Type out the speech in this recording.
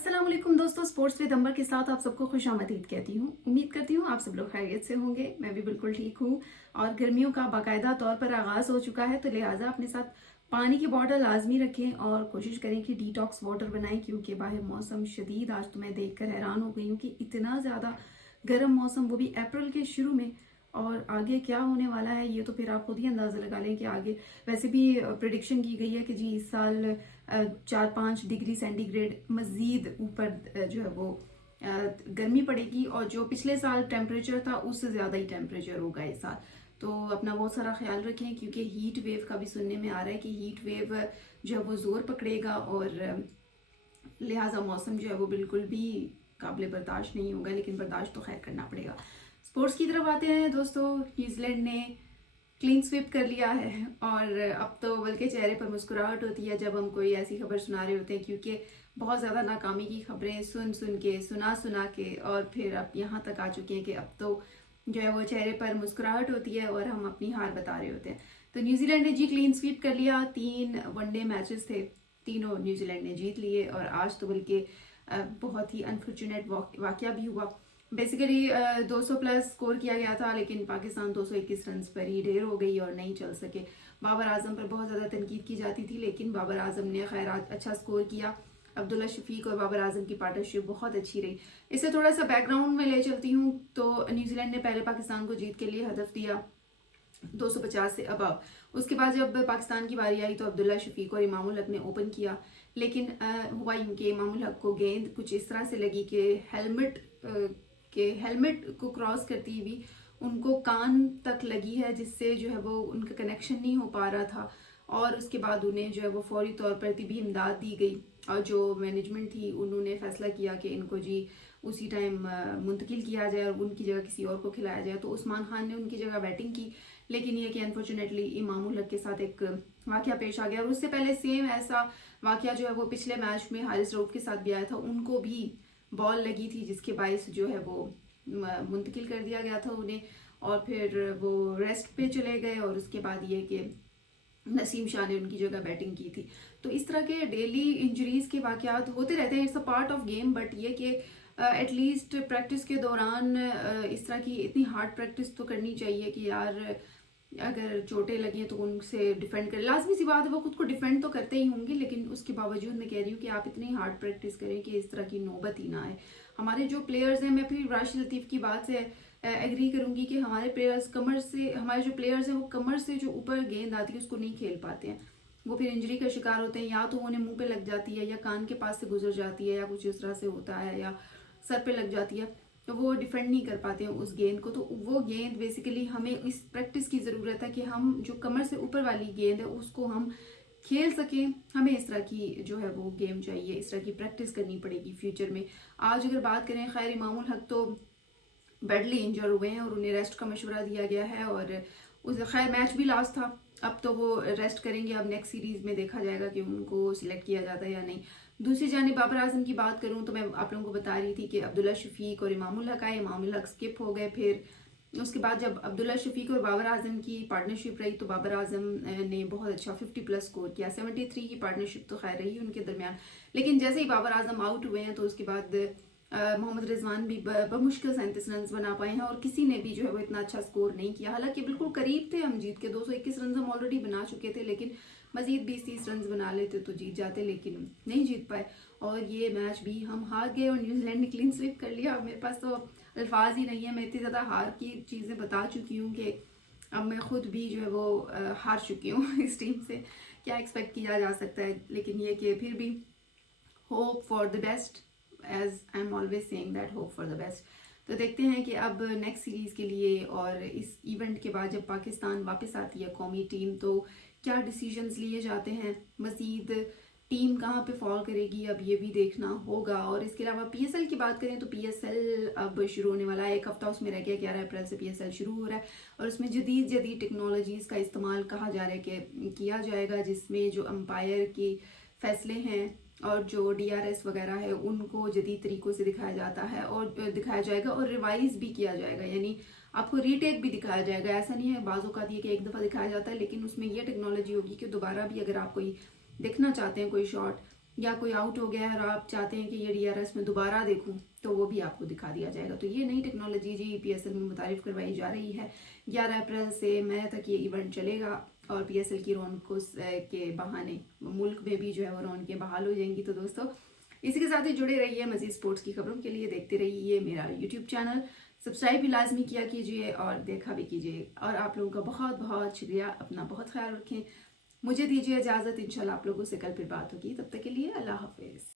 अस्सलाम वालेकुम दोस्तों, स्पोर्ट्स विद अंबर के साथ आप सबको खुशामदीद कहती हूँ। उम्मीद करती हूँ आप सब लोग खैरियत से होंगे। मैं भी बिल्कुल ठीक हूँ। और गर्मियों का बाकायदा तौर पर आगाज़ हो चुका है, तो लिहाजा अपने साथ पानी की बॉटल लाजमी रखें और कोशिश करें कि डिटॉक्स वाटर बनाएं, क्योंकि बाहर मौसम शदीद, आज तो मैं देखकर हैरान हो गई हूँ कि इतना ज़्यादा गर्म मौसम, वो भी अप्रैल के शुरू में। और आगे क्या होने वाला है ये तो फिर आप खुद ही अंदाज़ा लगा लें कि आगे वैसे भी प्रिडिक्शन की गई है कि जी इस साल 4-5 डिग्री सेंटीग्रेड मज़ीद ऊपर जो है वो गर्मी पड़ेगी, और जो पिछले साल टेम्परेचर था उससे ज़्यादा ही टेम्परेचर होगा इस साल। तो अपना बहुत सारा ख्याल रखें, क्योंकि हीट वेव का भी सुनने में आ रहा है कि हीट वेव जो है वो ज़ोर पकड़ेगा, और लिहाजा मौसम जो है वो बिल्कुल भी काबिल बर्दाश्त नहीं होगा। लेकिन बर्दाश्त तो खैर करना पड़ेगा। स्पोर्ट्स की तरफ आते हैं दोस्तों। न्यूजीलैंड ने क्लीन स्वीप कर लिया है, और अब तो बल्कि चेहरे पर मुस्कुराहट होती है जब हम कोई ऐसी खबर सुना रहे होते हैं, क्योंकि बहुत ज़्यादा नाकामी की खबरें सुन सुन के, सुना सुना के, और फिर अब यहाँ तक आ चुके हैं कि अब तो जो है वो चेहरे पर मुस्कुराहट होती है और हम अपनी हार बता रहे होते हैं। तो न्यूजीलैंड ने जी क्लीन स्वीप कर लिया। 3 वनडे मैचेस थे, तीनों न्यूजीलैंड ने जीत लिए, और आज तो बल्कि बहुत ही अनफॉर्चुनेट वाकया भी हुआ। बेसिकली 200 प्लस स्कोर किया गया था, लेकिन पाकिस्तान 221 रन पर ही ढेर हो गई और नहीं चल सके। बाबर आजम पर बहुत ज़्यादा तनकीद की जाती थी, लेकिन बाबर आजम ने खैर अच्छा स्कोर किया। अब्दुल्ला शफीक और बाबर आजम की पार्टनरशिप बहुत अच्छी रही। इसे थोड़ा सा बैकग्राउंड में ले चलती हूँ। तो न्यूजीलैंड ने पहले पाकिस्तान को जीत के लिए हदफ दिया 250 से अबव। उसके बाद जब पाकिस्तान की बारी आई तो अब्दुल्ला शफीक और इमामुल हक ने ओपन किया, लेकिन हुआ यूं कि इमामुल हक को गेंद कुछ इस तरह से लगी कि हेलमेट को क्रॉस करती हुई उनको कान तक लगी है, जिससे जो है वो उनका कनेक्शन नहीं हो पा रहा था। और उसके बाद उन्हें जो है वो फौरी तौर पर तिबी इमदाद दी गई, और जो मैनेजमेंट थी उन्होंने फैसला किया कि इनको जी उसी टाइम मुंतकिल किया जाए और उनकी जगह किसी और को खिलाया जाए। तो उस्मान खान ने उनकी जगह बैटिंग की, लेकिन ये कि अनफॉर्चुनेटली इमामुल हक के साथ एक वाकया पेश आ गया। और उससे पहले सेम ऐसा वाकया जो है वो पिछले मैच में हारिस रऊफ के साथ भी आया था। उनको भी बॉल लगी थी, जिसके बायस जो है वो मुंतकिल कर दिया गया था उन्हें, और फिर वो रेस्ट पे चले गए। और उसके बाद ये कि नसीम शाह ने उनकी जगह बैटिंग की थी। तो इस तरह के डेली इंजरीज के वाकयात होते रहते हैं, it's a part of game. But ये कि एटलीस्ट प्रैक्टिस के दौरान इस तरह की इतनी हार्ड प्रैक्टिस तो करनी चाहिए कि यार अगर चोटें लगी हैं तो उनसे डिफेंड करें। लाजमी सी बात है, वो खुद को डिफेंड तो करते ही होंगे, लेकिन उसके बावजूद मैं कह रही हूँ कि आप इतनी हार्ड प्रैक्टिस करें कि इस तरह की नौबत ही ना आए। हमारे जो प्लेयर्स हैं, मैं फिर राशिद लतीफ़ की बात से एग्री करूंगी कि हमारे प्लेयर्स कमर से, हमारे जो प्लेयर्स हैं वो कमर से जो ऊपर गेंद आती है उसको नहीं खेल पाते हैं। वो फिर इंजरी का शिकार होते हैं, या तो उन्हें मुंह पे लग जाती है, या कान के पास से गुजर जाती है, या कुछ इस तरह से होता है, या सर पे लग जाती है, तो वो डिफेंड नहीं कर पाते हैं उस गेंद को। तो वो गेंद बेसिकली हमें इस प्रैक्टिस की ज़रूरत है कि हम जो कमर से ऊपर वाली गेंद है उसको हम खेल सकें। हमें इस तरह की जो है वो गेम चाहिए, इस तरह की प्रैक्टिस करनी पड़ेगी फ्यूचर में। आज अगर बात करें, खैर इमामुल हक तो बैडली इंजर हुए हैं और उन्हें रेस्ट का मशवरा दिया गया है, और उस खैर मैच भी लास्ट था, अब तो वो रेस्ट करेंगे। अब नेक्स्ट सीरीज में देखा जाएगा कि उनको सिलेक्ट किया जाता है या नहीं। दूसरी जानिब बाबर आजम की बात करूं तो मैं आप लोगों को बता रही थी कि अब्दुल्ला शफीक और इमामुल हक आए, इमामुल हक स्किप हो गए। फिर उसके बाद जब अब्दुल्ला शफीक और बाबर आजम की पार्टनरशिप रही तो बाबर आजम ने बहुत अच्छा 50 प्लस स्कोर किया। 73 की पार्टनरशिप तो खैर रही उनके दरमियान, लेकिन जैसे ही बाबर आजम आउट हुए हैं तो उसके बाद मोहम्मद रिजवान भी बमुश्किल 37 रन बना पाए हैं, और किसी ने भी जो है वो इतना अच्छा स्कोर नहीं किया। हालांकि बिल्कुल करीब थे हम जीत के, 221 रन हम ऑलरेडी बना चुके थे, लेकिन मजीद 20-30 रन बना लेते तो जीत जाते, लेकिन नहीं जीत पाए। और ये मैच भी हम हार गए, और न्यूजीलैंड ने क्लीन स्वीप कर लिया। मेरे पास तो अल्फाज ही नहीं है, मैं इतनी ज़्यादा हार की चीज़ें बता चुकी हूँ कि अब मैं खुद भी जो है वो हार चुकी हूँ इस टीम से। क्या एक्सपेक्ट किया जा सकता है, लेकिन ये कि फिर भी hope for the best, as I am always saying that, hope for the best. तो देखते हैं कि अब नेक्स्ट सीरीज़ के लिए और इस इवेंट के बाद जब पाकिस्तान वापस आती है कौमी टीम, तो क्या डिसीजंस लिए जाते हैं, मज़ीद टीम कहाँ पे फॉल करेगी, अब ये भी देखना होगा। और इसके अलावा पीएसएल की बात करें तो पीएसएल अब शुरू होने वाला है, एक हफ्ता उसमें रह गया, 11 अप्रैल से पीएसएल शुरू हो रहा है। और उसमें जदीद टेक्नोलॉजीज़ का इस्तेमाल कहा जा रहा है कि किया जाएगा, जिसमें जो अंपायर के फैसले हैं और जो डीआरएस वगैरह है उनको जदीद तरीक़ों से दिखाया जाता है और दिखाया जाएगा, और रिवाइज भी किया जाएगा, यानी आपको रीटेक भी दिखाया जाएगा। ऐसा नहीं है बाज़ों का दिए कि एक दफ़ा दिखाया जाता है, लेकिन उसमें यह टेक्नोलॉजी होगी कि दोबारा भी अगर आप कोई देखना चाहते हैं कोई शॉट या कोई आउट हो गया है और आप चाहते हैं कि ये DRS में दोबारा देखूं, तो वो भी आपको दिखा दिया जाएगा। तो ये नई टेक्नोलॉजी जी PSL में मुतारिफ करवाई जा रही है। 11 अप्रैल से मई तक ये इवेंट चलेगा और PSL की रौनकों के बहाने मुल्क में भी जो है वो रौनकें बहाल हो जाएंगी। तो दोस्तों इसी के साथ ही जुड़े रहिए मज़ीद स्पोर्ट्स की खबरों के लिए, देखते रहिए मेरा यूट्यूब चैनल, सब्सक्राइब भी लाजमी किया कीजिए और देखा भी कीजिए। और आप लोगों का बहुत बहुत शुक्रिया, अपना बहुत ख्याल रखें। मुझे दीजिए इजाज़त, इंशाल्लाह आप लोगों से कल फिर बात होगी। तब तक के लिए अल्लाह हाफिज़।